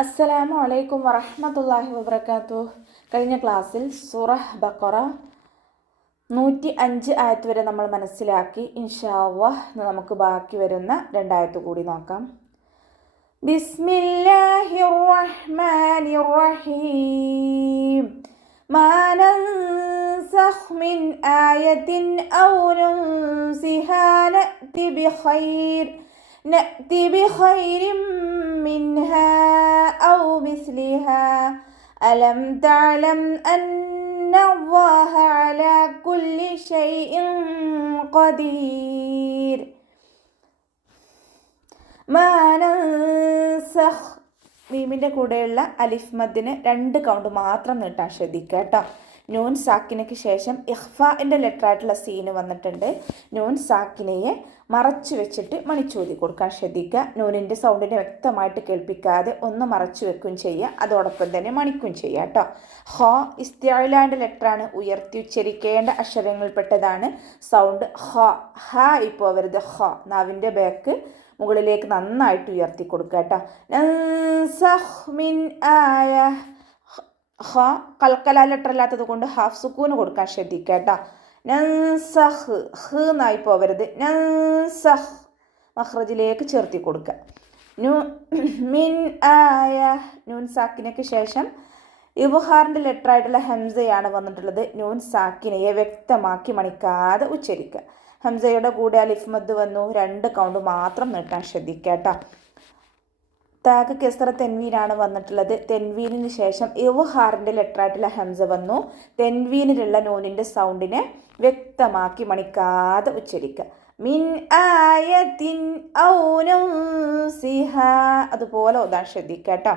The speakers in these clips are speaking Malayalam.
അസ്സലാമു അലൈക്കും വറഹ്മത്തുള്ളാഹി വബറകാതുഹു. കഴിഞ്ഞ ക്ലാസ്സിൽ സൂറഹ് ബഖറ 105 ആയത്ത് വരെ നമ്മൾ മനസ്സിലാക്കി. ഇൻഷാ അല്ലാഹ് നമുക്ക് ബാക്കി വരുന്ന 2 ആയത്ത് കൂടി നോക്കാം. ബിസ്മില്ലാഹിർ റഹ്മാനിർ റഹീം. മാ നൻസഖ് മിൻ ആയത്തിൻ ഔ നുൻസിഹാ നഅതി ബിഖൈരിൻ മിൻഹാ ഔ മിസ്ലിഹാ അലം തഅലം അന്നല്ലാഹ അലാ കുല്ലി ഷൈഇൻ ഖദീർ. മാ നൻസഖ് മീമിൻ്റെ കൂടെയുള്ള അലിഫ് മദ്ദിന് 2 കൗണ്ട് മാത്രം നീട്ടാൻ ശ്രദ്ധിക്കുക കേട്ടോ. നൂൻ സാക്കിനയ്ക്ക് ശേഷം ഇഖ്ഫാൻ്റെ ലെറ്ററായിട്ടുള്ള സീന് വന്നിട്ടുണ്ട്. നൂൻ സാക്കിനയെ മറച്ചു വെച്ചിട്ട് മണിച്ചോതി കൊടുക്കാൻ ശ്രദ്ധിക്കുക. നൂനിൻ്റെ സൗണ്ടിനെ വ്യക്തമായിട്ട് കേൾപ്പിക്കാതെ ഒന്ന് മറച്ചു വെക്കുകയും ചെയ്യുക, അതോടൊപ്പം തന്നെ മണിക്കുകയും ചെയ്യുക കേട്ടോ. ഹ ഇസ്തിഅലാൻ്റെ ലെറ്ററാണ്, ഉയർത്തി ഉച്ചരിക്കേണ്ട അക്ഷരങ്ങളിൽപ്പെട്ടതാണ്. സൗണ്ട് ഹ ഇപ്പോൾ വരുത്. ഹ നാവിൻ്റെ ബാക്ക് മുകളിലേക്ക് നന്നായിട്ട് ഉയർത്തി കൊടുക്കുക കേട്ടോ. നൻസഖ് മിൻ ആയ ഹ കൽക്കല ലെറ്റർ അല്ലാത്തത് കൊണ്ട് ഹാഫ് സുക്കൂന് കൊടുക്കാൻ ശ്രദ്ധിക്കുക കേട്ടോ. നൻസഖ് ഹ് എന്നായി പോവരുത്. നൻസഖ് മഖ്റജിലേക്ക് ചേർത്തി കൊടുക്കുക. മിൻ ആയ നൂൻ സാക്കിനയ്ക്ക് ശേഷം ഇബ്ഹാറിൻ്റെ ലെറ്ററായിട്ടുള്ള ഹംസയാണ് വന്നിട്ടുള്ളത്. നൂൻ സാക്കിനയെ വ്യക്തമാക്കി മണിക്കാതെ ഉച്ചരിക്കുക. ഹംസയുടെ കൂടെ അലിഫ് മദ് വന്നു, 2 കൗണ്ട് മാത്രം നീട്ടാൻ ശ്രദ്ധിക്കുക കേട്ടോ. താക്ക് കെസ്റ തെൻവീനാണ് വന്നിട്ടുള്ളത്. തെൻവീനിന് ശേഷം ഇവ്ഹാറിൻ്റെ ലെറ്ററായിട്ടുള്ള ഹംസ വന്നു. തെൻവീനിലുള്ള നൂനിൻ്റെ സൗണ്ടിനെ വ്യക്തമാക്കി മണിക്കാതെ ഉച്ചരിക്കുക. മിൻ ആയത്തിൻ ഔ നുൻസിഹാ അതുപോലെ ഓതാൻ ശ്രദ്ധിക്കുക കേട്ടോ.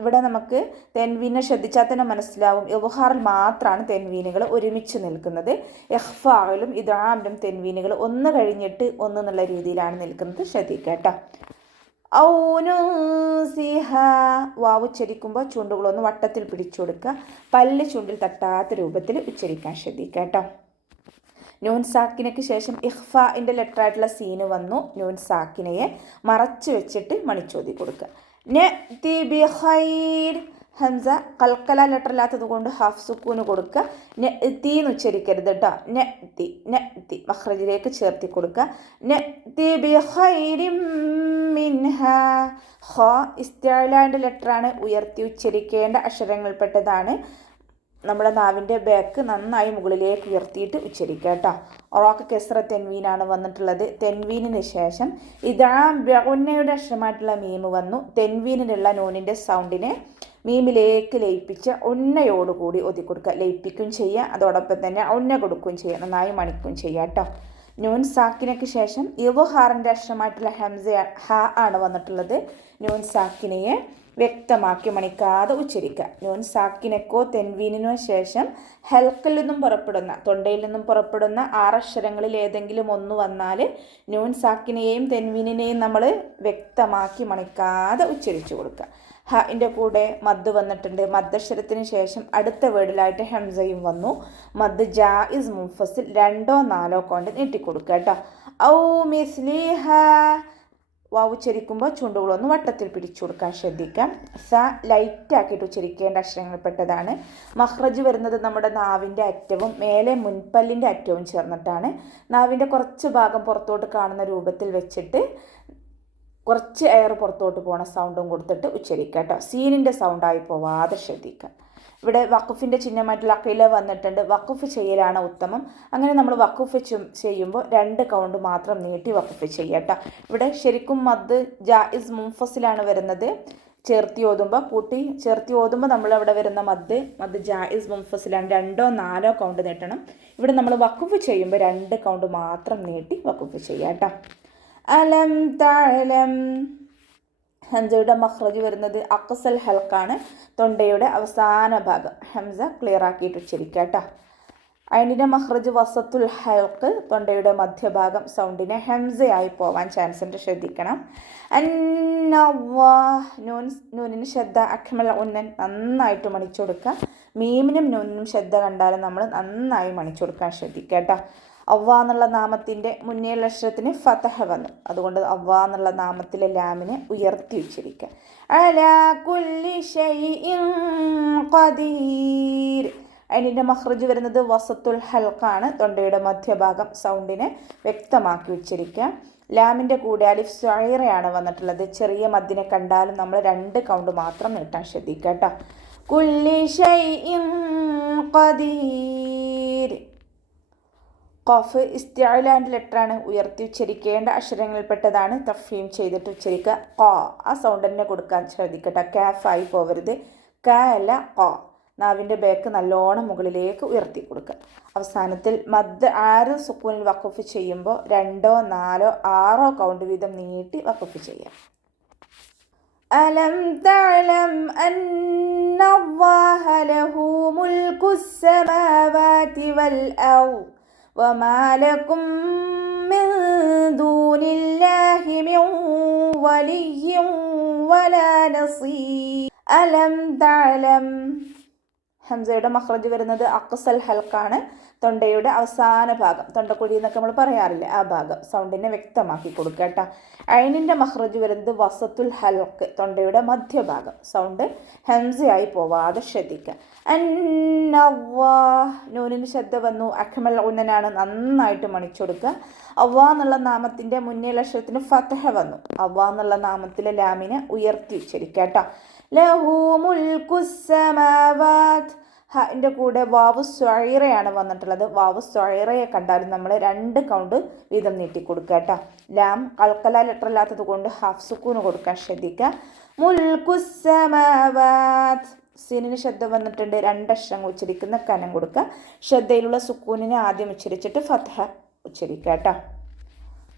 ഇവിടെ നമുക്ക് തെൻവീനെ ശ്രദ്ധിച്ചാൽ തന്നെ മനസ്സിലാവും. ഇവ്ഹാറിൽ മാത്രമാണ് തെൻവീനുകൾ ഒരുമിച്ച് നിൽക്കുന്നത്. ഇഖ്ഫായിലും ഇദ്ഗാമിലും തെൻവീനുകൾ ഒന്ന് കഴിഞ്ഞിട്ട് ഒന്ന് എന്നുള്ള രീതിയിലാണ് നിൽക്കുന്നത്. ശ്രദ്ധിക്കുക കേട്ടോ. ഔ നുൻസിഹാ വാവ് ഉച്ചരിക്കുമ്പോൾ ചുണ്ടുകളൊന്ന് വട്ടത്തിൽ പിടിച്ചു കൊടുക്കുക. പല്ല് ചുണ്ടിൽ തട്ടാത്ത രൂപത്തിൽ ഉച്ചരിക്കാൻ ശ്രദ്ധിക്കുക കേട്ടോ. നൂൻ സാക്കിനയ്ക്ക് ശേഷം ഇഖ്ഫാൻ്റെ ലെറ്ററായിട്ടുള്ള സീന് വന്നു. നൂൻ സാക്കിനയെ മറച്ചു വെച്ചിട്ട് മണിച്ചോതി കൊടുക്കുക. നഅതി ബിഖൈർ ഹംസ കൽക്കല ലെറ്റർ അല്ലാത്തത് കൊണ്ട് ഹാഫ് സുക്കൂന് കൊടുക്കുക. നഅതി എന്ന് ഉച്ചരിക്കരുത് കേട്ടോ. നഅതി മഖ്റജിലേക്ക് ചേർത്തി കൊടുക്കുക. നഅതി ബിഖൈരിൻ മിൻഹാ ഖ ഇസ്തിഅലാൻ്റെ ലെറ്ററാണ്, ഉയർത്തി ഉച്ചരിക്കേണ്ട അക്ഷരങ്ങളിൽപ്പെട്ടതാണ്. നമ്മുടെ നാവിൻ്റെ ബാക്ക് നന്നായി മുകളിലേക്ക് ഉയർത്തിയിട്ട് ഉച്ചരിക്കുക കേട്ടോ. ഒറാക്ക് കെസ്റ തെൻവീനാണ് വന്നിട്ടുള്ളത്. തെൻവീനിന് ശേഷം ഇദ്ഗാം ബിഗുന്നയുടെ അക്ഷരമായിട്ടുള്ള മീം വന്നു. തെൻവീനിലുള്ള നൂനിൻ്റെ സൗണ്ടിനെ മീമിലേക്ക് ലയിപ്പിച്ച് ഉന്നയോടുകൂടി ഒതുക്കി കൊടുക്കുക. ലയിപ്പിക്കുകയും ചെയ്യുക, അതോടൊപ്പം തന്നെ ഉന്ന കൊടുക്കുകയും ചെയ്യുക, നന്നായി മണിക്കുകയും ചെയ്യുക കേട്ടോ. നൂൻ സാക്കിനയ്ക്ക് ശേഷം ഇവ്ഹാറിൻ്റെ അക്ഷരമായിട്ടുള്ള ഹംസ ഹ ആണ് വന്നിട്ടുള്ളത്. നൂൻ സാക്കിനയെ വ്യക്തമാക്കി മണിക്കാതെ ഉച്ചരിക്കുക. നൂൻ സാക്കിനക്കോ തെൻവീനിനോ ശേഷം ഹൽക്കിൽ നിന്നും പുറപ്പെടുന്ന തൊണ്ടയിൽ നിന്നും പുറപ്പെടുന്ന 6 അക്ഷരങ്ങളിൽ ഏതെങ്കിലും ഒന്ന് വന്നാൽ നൂൻ സാക്കിനെയും തെൻവീനിനെയും നമ്മൾ വ്യക്തമാക്കി മണിക്കാതെ ഉച്ചരിച്ചു കൊടുക്കുക. ഹൻ്റെ കൂടെ മദ് വന്നിട്ടുണ്ട്. മദ്ദക്ഷരത്തിന് ശേഷം അടുത്ത വേർഡിലായിട്ട് ഹംസയും വന്നു. മദ് ജായിസ് മുൻഫസിൽ 2ഓ 4ഓ കൊണ്ട് നീട്ടിക്കൊടുക്കുക കേട്ടോ. ഔ മിസ്ലിഹ വാവ് ഉച്ചരിക്കുമ്പോൾ ചുണ്ടുകളൊന്ന് വട്ടത്തിൽ പിടിച്ചു കൊടുക്കാൻ ശ്രദ്ധിക്കാം. സ ലൈറ്റാക്കിയിട്ട് ഉച്ചരിക്കേണ്ട അക്ഷരങ്ങളിൽപ്പെട്ടതാണ്. മഖ്റജ് വരുന്നത് നമ്മുടെ നാവിൻ്റെ അറ്റവും മേലെ മുൻപല്ലിൻ്റെ അറ്റവും ചേർന്നിട്ടാണ്. നാവിൻ്റെ കുറച്ച് ഭാഗം പുറത്തോട്ട് കാണുന്ന രൂപത്തിൽ വെച്ചിട്ട് കുറച്ച് എയർ പുറത്തോട്ട് പോണ സൗണ്ടും കൊടുത്തിട്ട് ഉച്ചരിക്കുക കേട്ടോ. സീനിൻ്റെ സൗണ്ടായി പോവാതെ ശ്രദ്ധിക്കുക. ഇവിടെ വഖഫിൻ്റെ ചിഹ്നമായിട്ടുള്ള അഖീല വന്നിട്ടുണ്ട്. വഖഫ് ചെയ്യലാണ് ഉത്തമം. അങ്ങനെ നമ്മൾ വഖഫ് ചെയ്യുമ്പോൾ 2 കൗണ്ട് മാത്രം നീട്ടി വഖഫ് ചെയ്യുക കേട്ടോ. ഇവിടെ ശരിക്കും മദ് ജായിസ് മുൻഫസിലാണ് വരുന്നത്. ചേർത്തി ഓതുമ്പോൾ നമ്മളവിടെ വരുന്ന മദ് ജായിസ് മുൻഫസിലാണ്. 2ഓ 4ഓ കൗണ്ട് നീട്ടണം. ഇവിടെ നമ്മൾ വഖഫ് ചെയ്യുമ്പോൾ 2 കൗണ്ട് മാത്രം നീട്ടി വഖഫ് ചെയ്യുക കേട്ടോ. അലം തഅലം ഹംസയുടെ മഖ്റജ് വരുന്നത് അഖ്സൽ ഹൽക്കാണ്, തൊണ്ടയുടെ അവസാന ഭാഗം. ഹംസ ക്ലിയർ ആക്കിയിട്ട് ഉച്ചരിക്കുക കേട്ടോ. ഐനിൻ്റെ മഖ്റജ് വസത്തുൽ ഹൽക്ക്, തൊണ്ടയുടെ മധ്യഭാഗം. സൗണ്ടിനെ ഹംസയായി പോവാൻ ചാൻസ് ഉണ്ട്, ശ്രദ്ധിക്കണം. നൂനിന് ശബ്ദ അഖ്മൽ ഉന്നൻ നന്നായിട്ട് മണിച്ചു കൊടുക്കുക. മീമിനും നൂനിനും ശബ്ദ കണ്ടാലും നമ്മൾ നന്നായി മണിച്ചു കൊടുക്കാൻ ശ്രദ്ധിക്കുക കേട്ടോ. അവ്വ എന്നുള്ള നാമത്തിൻ്റെ മുന്നേയുള്ള അക്ഷരത്തിന് ഫതഹ വന്നു. അതുകൊണ്ട് അവ്വ എന്നുള്ള നാമത്തിലെ ലാമിനെ ഉയർത്തി ഉച്ചരിക്കുക. അലാ കുല്ലി ഷൈഇൻ ഖദീർ. അതിൻ്റെ മഖ്റജ് വരുന്നത് വസത്തുൽ ഹൽക്കാണ്. തൊണ്ടയുടെ മധ്യഭാഗം സൗണ്ടിനെ വ്യക്തമാക്കി ഉച്ചരിക്കുക. ലാമിൻ്റെ കൂടെ അലിഫ് സ്വൈറയാണ് വന്നിട്ടുള്ളത്. ചെറിയ മദ്ദിനെ കണ്ടാലും നമ്മൾ 2 കൗണ്ട് മാത്രം നീട്ടാൻ ശ്രദ്ധിക്കുക കേട്ടോ. കുല്ലി ഷൈഇൻ ഖദീർ. ഖഫ് ഇസ്തിഅലാൻ്റെ ലെറ്ററാണ്. ഉയർത്തി ഉച്ചരിക്കേണ്ട അക്ഷരങ്ങളിൽപ്പെട്ടതാണ്. തഫ്ഹീം ചെയ്തിട്ട് ഉച്ചരിക്കുക. ഖ ആ സൗണ്ട് തന്നെ കൊടുക്കാൻ ശ്രദ്ധിക്കട്ടെ. കാഫായി പോവരുത്. ക അല്ല ഖ. നാവിൻ്റെ ബേക്ക് നല്ലോണം മുകളിലേക്ക് ഉയർത്തി കൊടുക്കുക. അവസാനത്തിൽ മദ് 6 സുക്കൂനിൽ വഖഫ് ചെയ്യുമ്പോൾ 2, 4, 6 കൗണ്ട് വീതം നീട്ടി വഖഫ് ചെയ്യാം. അലം തഅലം അന്നല്ലാഹ ലഹു മുൽകുസ് സമാവാതി വൽ അർദ് വമാ ലകും മിൻ ദൂനില്ലാഹി മിൻ വലിയ്യിൻ വലാ നസീർ. അലം തഅലം. ഹംസയുടെ മഖ്റജ് വരുന്നത് അഖ്സൽ ഹൽക്കാണ്. തൊണ്ടയുടെ അവസാന ഭാഗം, തൊണ്ടക്കുഴി എന്നൊക്കെ നമ്മൾ പറയാറില്ലേ, ആ ഭാഗം സൗണ്ടിനെ വ്യക്തമാക്കി കൊടുക്കുക കേട്ടോ. ഐനിൻ്റെ മഖ്റജ് വരുന്നത് വസത്തുൽ ഹൽക്ക്, തൊണ്ടയുടെ മധ്യഭാഗം. സൗണ്ട് ഹംസയായി പോവാതെ ശ്രദ്ധിക്കുക. അന്നല്ലാഹ്. നൂനിന് ശബ്ദ വന്നു. അഖ്മൽ ഉന്നനാണ്. നന്നായിട്ട് മണിച്ചെടുക്കുക. അവ്വ എന്നുള്ള നാമത്തിൻ്റെ മുന്നേയുള്ള അക്ഷരത്തിന് ഫതഹ വന്നു. അവ്വ എന്നുള്ള നാമത്തിലെ ലാമിനെ ഉയർത്തി ഉച്ചരിക്കുക കേട്ടോ. ലഹു മുൽകുസ് സമാവാത്. ൻ്റെ കൂടെ വാവു സ്വൈറയാണ് വന്നിട്ടുള്ളത്. വാവു സ്വൈറയെ കണ്ടാലും നമ്മൾ 2 കൗണ്ട് വീതം നീട്ടി കൊടുക്കുക കേട്ടോ. ലാം കൽക്കല ലെറ്റർ അല്ലാത്തത് കൊണ്ട് ഹാഫ് സുക്കൂന് കൊടുക്കാൻ ശ്രദ്ധിക്കുക. മുൽകുസ് സമാവാത്. സീനിന് ശ്രദ്ധ വന്നിട്ടുണ്ട്. 2 അക്ഷരങ്ങൾ ഉച്ചരിക്കുന്ന കനം കൊടുക്കുക. ശ്രദ്ധയിലുള്ള സുക്കൂനിനെ ആദ്യം ഉച്ചരിച്ചിട്ട് ഫതഹ ഉച്ചരിക്കുക കേട്ടോ.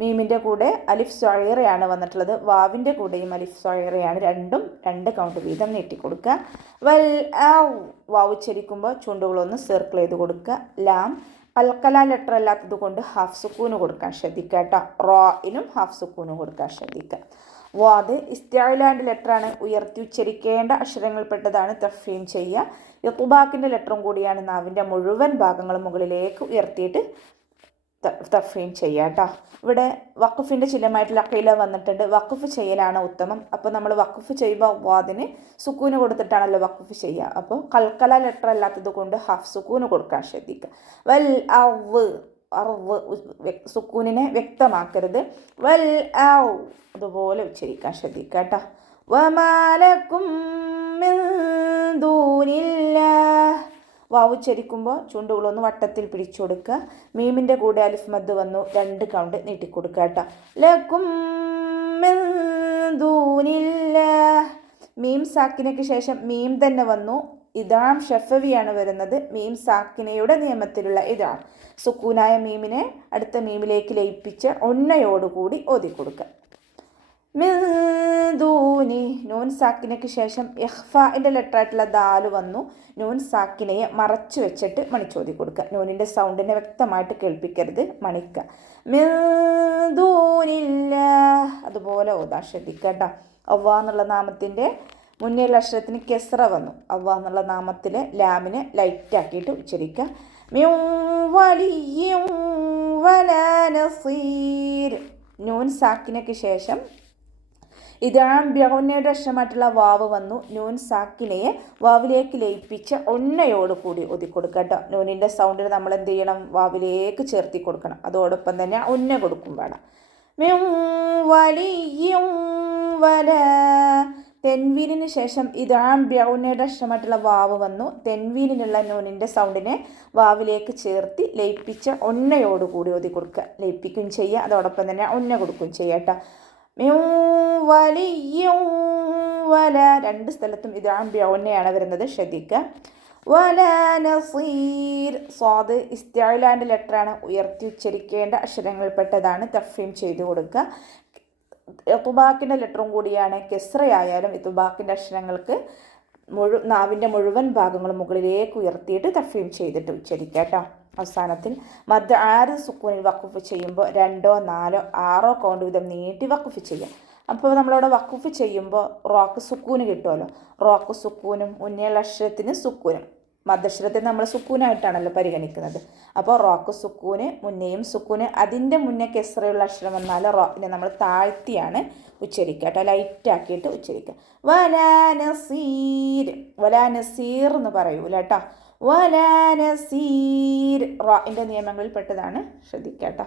മീമിൻ്റെ കൂടെ അലിഫ് സ്വൈറയാണ് വന്നിട്ടുള്ളത്. വാവിൻ്റെ കൂടെയും അലിഫ് സ്വൈറയാണ്. 2 കൗണ്ട് വീതം നീട്ടിക്കൊടുക്കുക. വൽ വാവ് ഉച്ചരിക്കുമ്പോൾ ചുണ്ടുകളൊന്ന് സർക്കിൾ ചെയ്ത് കൊടുക്കുക. ലാം കൽക്കല ലെറ്റർ അല്ലാത്തത് കൊണ്ട് ഹാഫ് സുക്കൂന് കൊടുക്കാൻ ശ്രദ്ധിക്കുക കേട്ടോ. റോയിലും ഹാഫ് സുക്കൂന് കൊടുക്കാൻ ശ്രദ്ധിക്കുക. വാദ് ഇസ്തിഅലാൻ്റെ ലെറ്ററാണ്. ഉയർത്തി ഉച്ചരിക്കേണ്ട അക്ഷരങ്ങളിൽപ്പെട്ടതാണ്. തഫ്ഹീം ചെയ്യുക. ഇത്ബാക്കിൻ്റെ ലെറ്ററും കൂടിയാണ്. നാവിൻ്റെ മുഴുവൻ ഭാഗങ്ങളും മുകളിലേക്ക് ഉയർത്തിയിട്ട് തഫ്ഹീം ചെയ്യുക കേട്ടോ. ഇവിടെ വഖഫിൻ്റെ ചിഹ്നമായിട്ടുള്ള അഖീല വന്നിട്ടുണ്ട്. വഖഫ് ചെയ്യലാണ് ഉത്തമം. അപ്പോൾ നമ്മൾ വഖഫ് ചെയ്യുമ്പോൾ വാദിന് സുക്കൂന് കൊടുത്തിട്ടാണല്ലോ വഖഫ് ചെയ്യുക. അപ്പോൾ കൽക്കല ലെറ്റർ അല്ലാത്തത് കൊണ്ട് ഹാഫ് സുക്കൂന് കൊടുക്കാൻ ശ്രദ്ധിക്കുക. വൽ അർദ്. സുക്കൂനിനെ വ്യക്തമാക്കരുത്. വൽ അതുപോലെ ഉച്ചരിക്കാൻ ശ്രദ്ധിക്കുക കേട്ടോ. വമാ ലകും മിൻ ദൂനില്ലാഹ്. വാവ് ഉച്ചരിക്കുമ്പോൾ ചുണ്ടുകളൊന്ന് വട്ടത്തിൽ പിടിച്ചു കൊടുക്കുക. മീമിൻ്റെ കൂടെ അലിഫ് മദ് വന്നു. 2 കൗണ്ട് നീട്ടിക്കൊടുക്കുക കേട്ടോ. ലകും മിൻ ദൂനില്ലാഹ്. മീം സാക്കിനയ്ക്ക് ശേഷം മീം തന്നെ വന്നു. ഇദാം ഷഫവിയാണ് വരുന്നത്. മീം സാക്കിനയുടെ നിയമത്തിലുള്ള ഇദാം. സുക്കൂനായ മീമിനെ അടുത്ത മീമിലേക്ക് ലയിപ്പിച്ച് ഒന്നയോടുകൂടി ഓതി കൊടുക്കുക. മിൻ ദൂനി. നൂൻ സാക്കിനയ്ക്ക് ശേഷം ഇഖ്ഫാഇൻ്റെ ലെറ്ററായിട്ടുള്ള ദാല് വന്നു. നൂൻ സാക്കിനയെ മറച്ചു വെച്ചിട്ട് മണിച്ചോതി കൊടുക്കുക. നൂനിൻ്റെ സൗണ്ടിനെ വ്യക്തമായിട്ട് കേൾപ്പിക്കരുത്, മണിക്കുക. മിൻ ദൂനില്ലാഹ്. അതുപോലെ ഓതാൻ ശ്രദ്ധിക്കുക കേട്ടോ. അവ്വ എന്നുള്ള നാമത്തിൻ്റെ മുന്നേയുള്ള അക്ഷരത്തിന് കെസ്റ വന്നു. അവ്വ എന്നുള്ള നാമത്തിലെ ലാമിനെ ലൈറ്റാക്കിയിട്ട് ഉച്ചരിക്കുക. മിൻ വലിയ്യിൻ വലാ നസീർ. നൂൻ സാക്കിനയ്ക്ക് ശേഷം ഇദാം ബിഗുന്നയുടെ അക്ഷരമായിട്ടുള്ള വാവ് വന്നു. നൂൻ സാക്കിനയെ വാവിലേക്ക് ലയിപ്പിച്ച് ഒന്നയോടുകൂടി ഒതുക്കൊടുക്കുക കേട്ടോ. നൂനിൻ്റെ സൗണ്ടിന് നമ്മൾ എന്ത് ചെയ്യണം? വാവിലേക്ക് ചേർത്തി കൊടുക്കണം. അതോടൊപ്പം തന്നെ ഒന്ന കൊടുക്കും വേണം. മിൻ വലിയ്യിൻ വലാ. തെൻവീനിന് ശേഷം ഇദാം ബിഗുന്നയുടെ അക്ഷരമായിട്ടുള്ള വാവ് വന്നു. തെൻവീനിലുള്ള നൂനിൻ്റെ സൗണ്ടിനെ വാവിലേക്ക് ചേർത്തി ലയിപ്പിച്ച് ഒന്നയോടുകൂടി ഒതുക്കി കൊടുക്കുക. ലയിപ്പിക്കുകയും ചെയ്യുക, അതോടൊപ്പം തന്നെ ഒന്ന കൊടുക്കുകയും ചെയ്യുക കേട്ടോ. മിൻ വലിയ്യിൻ വലാ. 2 സ്ഥലത്തും ഇദാം ബിഗുന്നയാണ് വരുന്നത്, ശ്രദ്ധിക്കുക. വലാ നസീർ. സ്വാദ് ഇസ്തിഅലാൻ്റെ ലെറ്ററാണ്. ഉയർത്തി ഉച്ചരിക്കേണ്ട അക്ഷരങ്ങളിൽപ്പെട്ടതാണ്. തഫ്ഹീം ചെയ്ത് കൊടുക്കുക. ഇത്ബാക്കിൻ്റെ ലെറ്ററും കൂടിയാണ്. കെസ്റയായാലും ഇത്ബാക്കിൻ്റെ അക്ഷരങ്ങൾക്ക് നാവിൻ്റെ മുഴുവൻ ഭാഗങ്ങളും മുകളിലേക്ക് ഉയർത്തിയിട്ട് തഫ്ഹീം ചെയ്തിട്ട് ഉച്ചരിക്കുക കേട്ടോ. അവസാനത്തിൽ മദ് 6 സുക്കൂനിൽ വഖഫ് ചെയ്യുമ്പോൾ 2, 4, 6 കൗണ്ട് വീതം നീട്ടി വഖഫ് ചെയ്യാം. അപ്പോൾ നമ്മളവിടെ വഖഫ് ചെയ്യുമ്പോൾ റോക്ക് സുക്കൂന് കിട്ടുമല്ലോ. റോക്ക് സുക്കൂനും ഉന്നയുള്ള അക്ഷരത്തിന് സുക്കൂനും മദ്ദശ്രത്തെ നമ്മൾ സുക്കൂനായിട്ടാണല്ലോ പരിഗണിക്കുന്നത്. അപ്പോൾ റോക്ക് സുക്കൂന്, മുന്നെയും സുക്കൂന്, അതിൻ്റെ മുന്നേ കെസ്റയുള്ള അക്ഷരം വന്നാൽ റോക്കിനെ നമ്മൾ താഴ്ത്തിയാണ് ഉച്ചരിക്കുക കേട്ടോ, ലൈറ്റാക്കിയിട്ട് ഉച്ചരിക്കുക. വലാ നസീർ, വലാ നസീർ എന്ന് പറയൂല കേട്ടോ, വലാ നസീർ. റോഇൻ്റെ നിയമങ്ങളിൽ പെട്ടതാണ്, ശ്രദ്ധിക്കുക കേട്ടോ.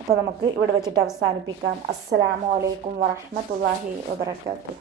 അപ്പോൾ നമുക്ക് ഇവിടെ വെച്ചിട്ട് അവസാനിപ്പിക്കാം. അസ്സലാമു അലൈക്കും വറഹ്മത്തുള്ളാഹി വബറകാതുഹു.